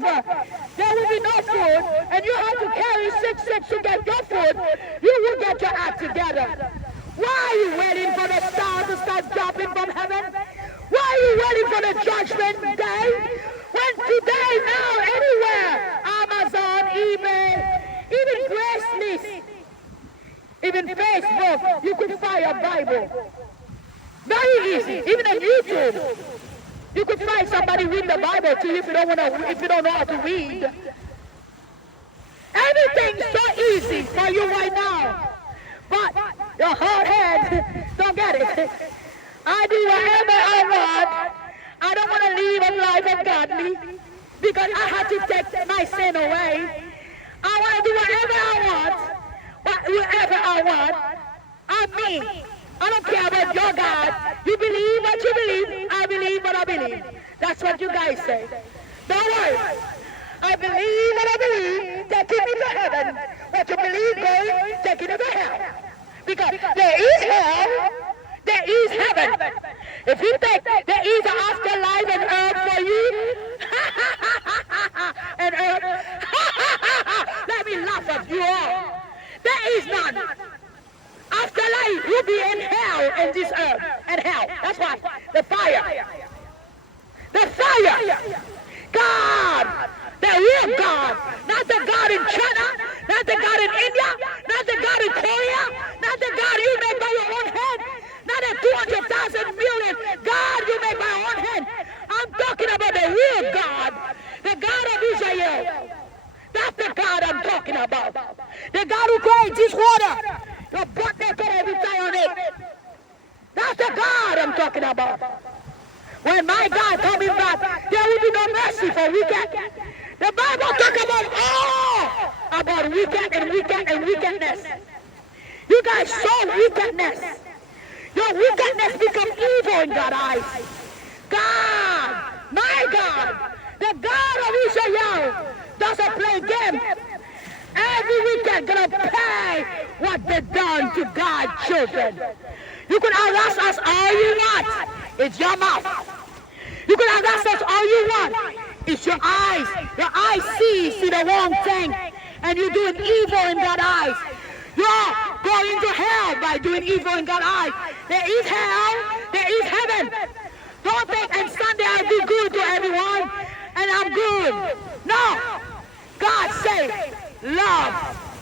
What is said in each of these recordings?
suffer. There will be no food, and you have to carry 6 to get your food. You will get your act together. Why are you waiting for the star to start dropping from heaven? Why are you waiting for the judgment day? When today, now, anywhere, Amazon, eBay, even Craigslist, even Facebook, you could find a Bible. Very easy. Even on YouTube, you could find somebody reading the Bible to you if you don't know how to read. Everything's so easy for you right now. But your hard head don't get it. I do whatever I want. I don't want to live a life of godly because I have to take my sin away. I want to do whatever I want, whatever I want. I'm me. I don't care about your God. You believe what you believe. I believe what I believe. That's what you guys say. Don't worry. I believe what I believe. Take me to heaven. What you believe going, take it to hell. Because there is hell. There is heaven. If you think there is an afterlife and earth for you, and earth, let me laugh at you all. There is none. Afterlife, you'll be in hell in this earth. And hell. That's why. The fire. The fire. God. The real God. Not the God in China. Not the God in India. Not the God in Korea. Not the God you made by your own hand. Not the 200,000 million God you made by your own hand. I'm talking about the real God. The God of Israel. That's the God I'm talking about. The God who created this water. Your butt naked every time on it. That's the God I'm talking about. When my God coming back, there will be no mercy for wicked. The Bible talks about wicked and wickedness. You guys show wickedness. Your wickedness become evil in God's eyes. God, my God, the God of Israel doesn't play game. Every wicked gonna pay what they done to God's children. You can harass us all you want. It's your mouth. You can harass us all you want. It's your eyes. Your eyes see the wrong thing. And you're doing evil in God's eyes. You're going to hell by doing evil in God's eyes. There is hell. There is heaven. Don't think and Sunday I'll be good to everyone and I'm good. No. God says, love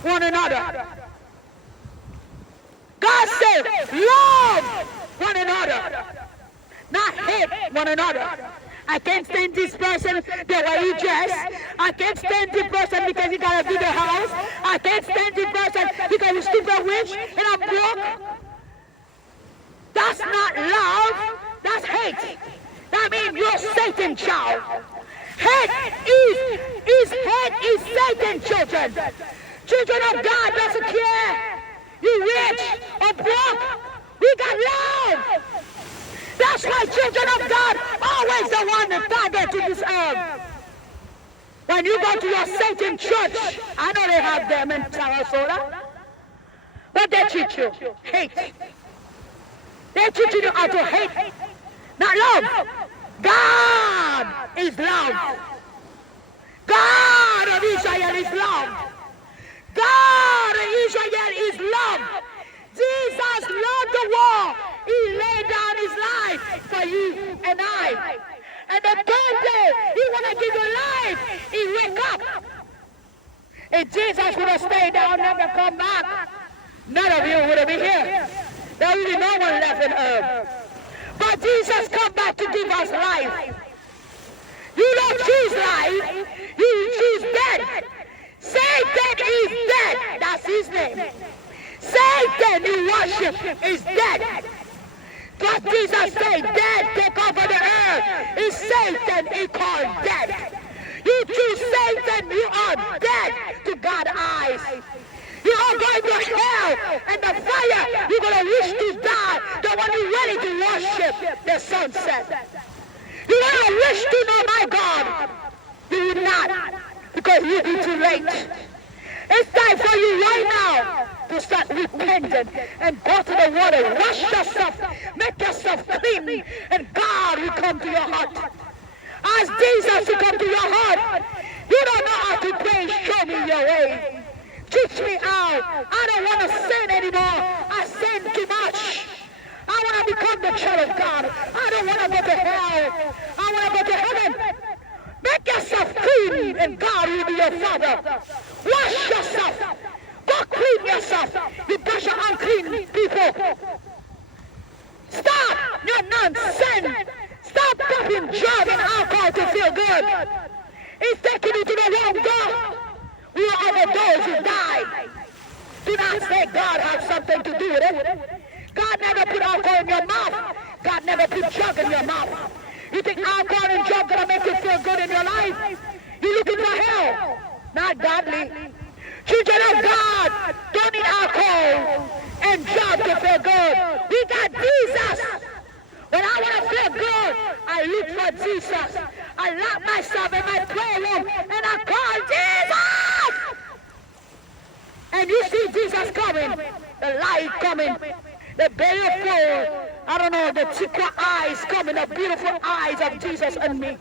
one another. God says, love one another. Not hate one another. I can't stand this person the way he dressed. I can't stand this person because he got a bigger house. I can't stand this person because he's stupid rich and I'm broke. That's not love. That's hate. That means you're Satan's child. Hate is Satan's children. Children of God doesn't care. You rich or broke. We got love. That's why children of God always the one that target to this earth. When you go to your Satan church, I know they have them in Sarasota. But they teach you hate. They teach you how to hate, not love. God is love. God of Israel is love. God of Israel is love. Jesus loved the world. He laid down his life for you and I. And the third day, he want to give you life. He wake up. If Jesus would have stayed down, never come back, none of you would have been here. There would be no one left on earth. But Jesus come back to give us life. You don't choose life. You choose death. Satan is dead. That's his name. Satan you worship is dead. But Jesus said, dead take over the earth. It's Satan he called dead. You choose Satan, you are dead to God's eyes. You are going to hell and the fire. You're going to wish to die. The one you're ready to worship, the sunset. You want to wish to know my God. You will not, because you'll be too late. It's time for you right now to start repenting and go to the water. Wash yourself. Make yourself clean. And God will come to your heart. Ask Jesus to come to your heart. I don't want to sin anymore. I sin too much. I want to become the child of God. I don't want to go to hell. I want to go to heaven. Make yourself clean and God will be your Father. Wash yourself. Go clean yourself. You bunch of unclean people. Stop your nonsense. Stop popping drugs and alcohol to feel good. It's taking you to the wrong God. We are overdose, you die. Do not say God has something to do with it. God never put alcohol in your mouth. God never put drug in your mouth. You think alcohol and drug gonna make you feel good in your life? You're looking for hell. Not godly. Children of God don't need alcohol and drug to feel good. We got Jesus. When I want to feel good, I look for Jesus. I lock myself in my prayer room and I call Jesus. And you see Jesus coming, the light coming, the beautiful, I don't know, the secret eyes coming, the beautiful eyes of Jesus on me.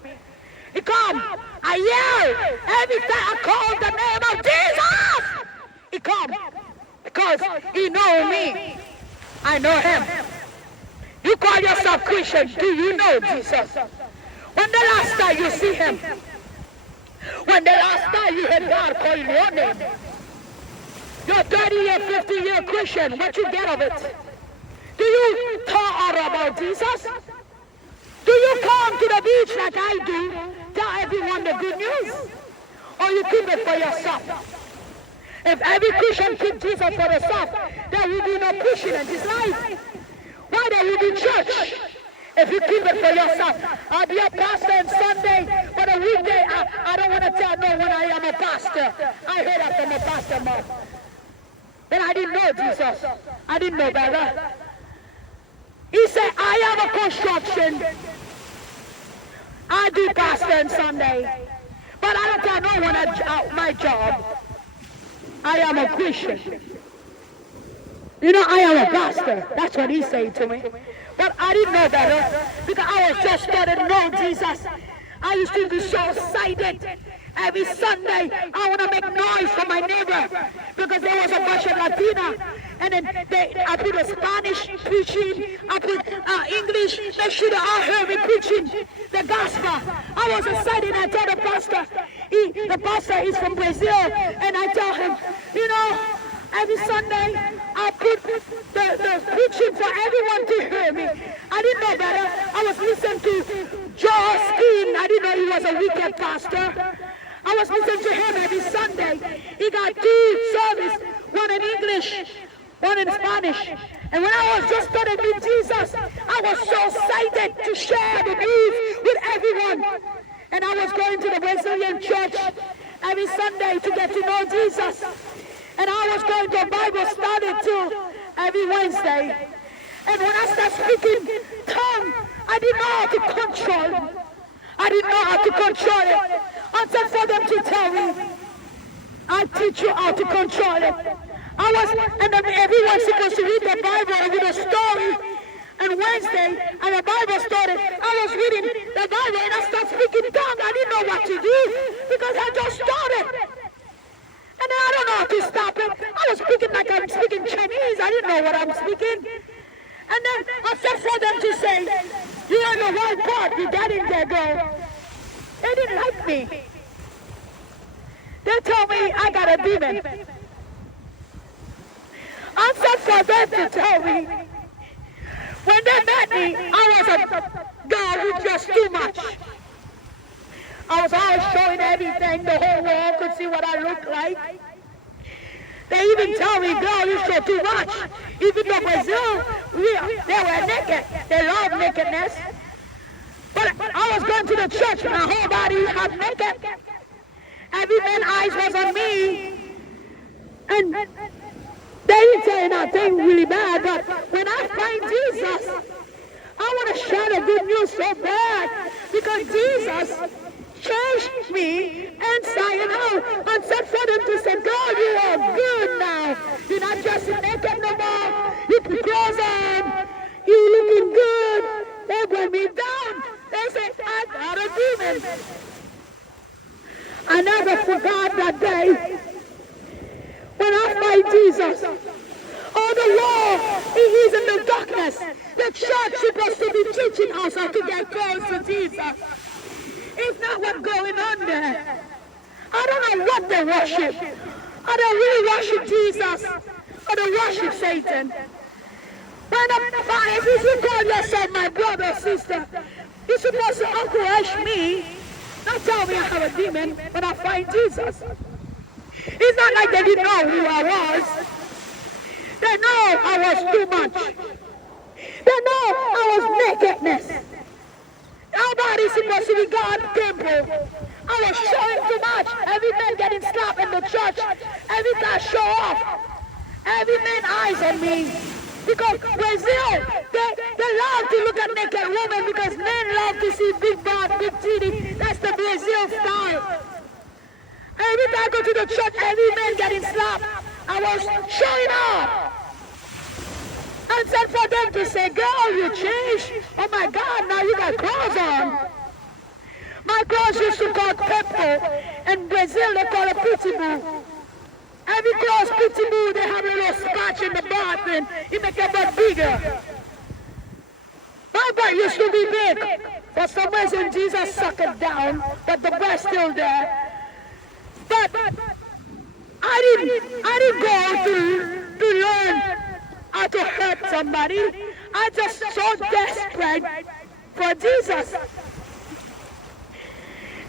He come. I yell every time I call the name of Jesus. He come because he know me. I know him. You call yourself Christian. Do you know Jesus? When the last time you see him? When the last time you heard God calling your name? You're 30-year, 50-year Christian. What you get of it? Do you talk about Jesus? Do you come to the beach like I do, tell everyone the good news? Or you keep it for yourself? If every Christian keep Jesus for themselves, there will be no preaching in this life. Why there will be church? If you keep it for yourself, I'll be a pastor on Sunday, but a weekday, I don't want to tell no one I am a pastor. I heard that from a pastor, man. But I didn't know Jesus. I didn't know better. He said, I am a construction. I do pastor on Sunday. But I don't tell no one my job. I am a Christian. You know, I am a pastor. That's what he said to me. But I didn't know better because I was just starting to know Jesus. I used to be so excited. Every Sunday, I want to make noise for my neighbor because there was a bunch of Latina. And then I put a Spanish preaching, I put English. Make sure they all heard me preaching the gospel. I was excited. I told the pastor, the pastor is from Brazil, and I tell him, you know, every Sunday I put the preaching for everyone to hear me. I didn't know better. I was listening to Joel Skeen. I didn't know he was a wicked pastor. I was listening to him every Sunday. He got 2 services, one in English, one in Spanish. And when I was just starting with Jesus, I was so excited to share the news with everyone. And I was going to the Brazilian church every Sunday to get to know Jesus. And I was going to Bible study too every Wednesday. And when I started speaking tongue, I didn't know how to control it. I didn't know how to control it. Until for them to tell me, I teach you how to control it. And then everyone's supposed to read the Bible with a story. And Wednesday, and the Bible started, I was reading the Bible and I started speaking tongue. I didn't know what to do because I just started. And then I don't know how to stop it. I was speaking like I'm speaking Chinese. I didn't know what I'm speaking. And then I said for them to say, you're in the right part. You got in there, girl. They didn't like me. They told me I got a demon. I said for them to tell me, when they met me, I was a girl who just too much. I was always showing everything, the whole world could see what I looked like. They even tell me, girl, you show too much. Even though Brazil, they were naked. They love nakedness. But I was going to the church, my whole body was naked. Every man's eyes was on me. And they didn't say nothing really bad, but when I find Jesus, I want to share the good news so bad because Jesus changed me inside and out and said for them to say, God, you are good now. You're not just naked no more. You put clothes on. You're looking good. They bring me down. They said, I got a demon. I never forgot that day when I find Jesus. Oh, the world, it is in the darkness. The church is supposed to be teaching us how to get close to Jesus. It's not what's going on there. I don't know what they worship. I don't really worship Jesus. I don't worship Satan. When I'm fine, if you call yourself my brother or sister, you're supposed to encourage me, not tell me I have a demon when I find Jesus. It's not like they didn't know who I was. They know I was too much. They know I was nakedness. Nobody's supposed to be God's temple. I was showing too much. Every man getting slapped in the church. Every guy show off. Every man eyes on me. Because Brazil, they love to look at naked women because men love to see big butt, big titty. That's the Brazil style. Every time I go to the church, every man getting slapped. I was showing off. And then for them to say, girl, you changed. Oh my God, now you got clothes on. My clothes used to call pepper. In Brazil, they call it pitbull. Every clothes pitbull, they have a little scotch in the butt and it makes your butt bigger. My butt used to be big. For some reason, Jesus sucked it down, but the breast's still there. But I didn't go to learn how to hurt somebody. I just so desperate for Jesus.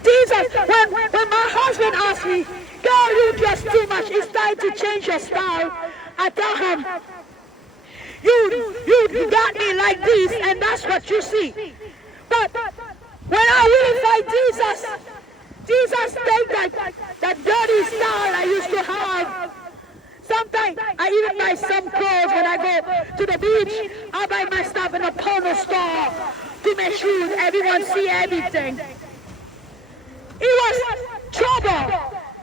Jesus, when my husband asked me, girl, you dress too much, it's time to change your style, I tell him, you got me like this, and that's what you see. But when I really find Jesus take that dirty style I used to have. Sometimes I even buy some clothes when I go to the beach. I buy my stuff in a porno store to make sure everyone see everything. It was trouble.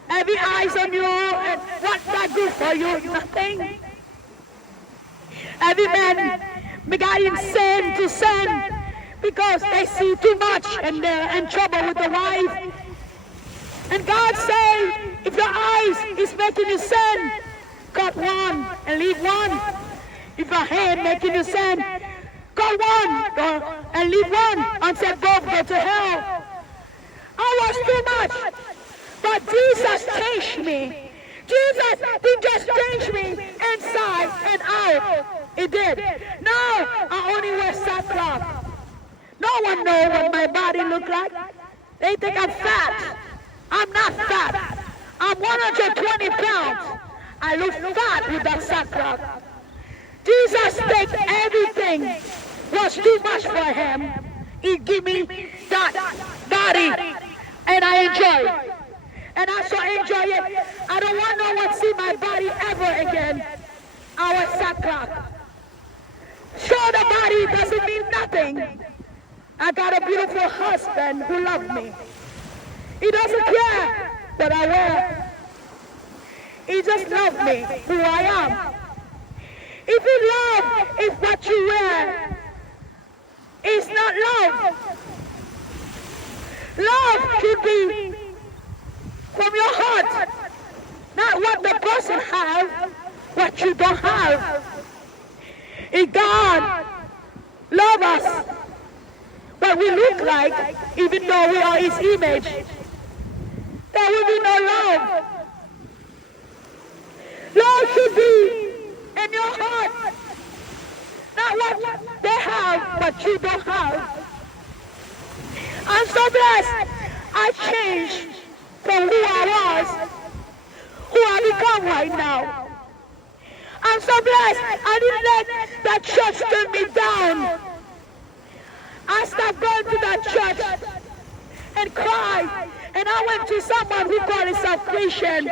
Every eyes on you, and what's that good for you? Nothing. Every man began in sin to sin because they see too much and they're in trouble with the wife. And God say, if your eyes is making you sin, cut one and leave one. If your hand making you sin, cut one and leave one and say both go to hell. I was too much, but Jesus changed me. Jesus, he just changed me inside and out. He did. Now I only wear sackcloth. No one knows what my body look like. They think I'm fat. I'm not fat. I'm 120 pounds. I look fat with that sackcloth. Jesus take everything was too much for him. He give me that body, and I enjoy it. And I so enjoy it. I don't want no one to see my body ever again. Our sackcloth. Show the body doesn't mean nothing. I got a beautiful husband who loves me. He doesn't care what I wear. He just loves me, who I am. If you love is what you wear, it's not love. Love should be from your heart, not what the person has, what you don't have. If God loves us, what we look like, even though we are his image, there will be no love. Love should be in your heart, not what they have, but you don't have. I'm so blessed. I changed from who I was, who I become right now. I'm so blessed. I didn't let that church turn me down. I stopped going to that church and cried. And I went to someone who called himself Christian.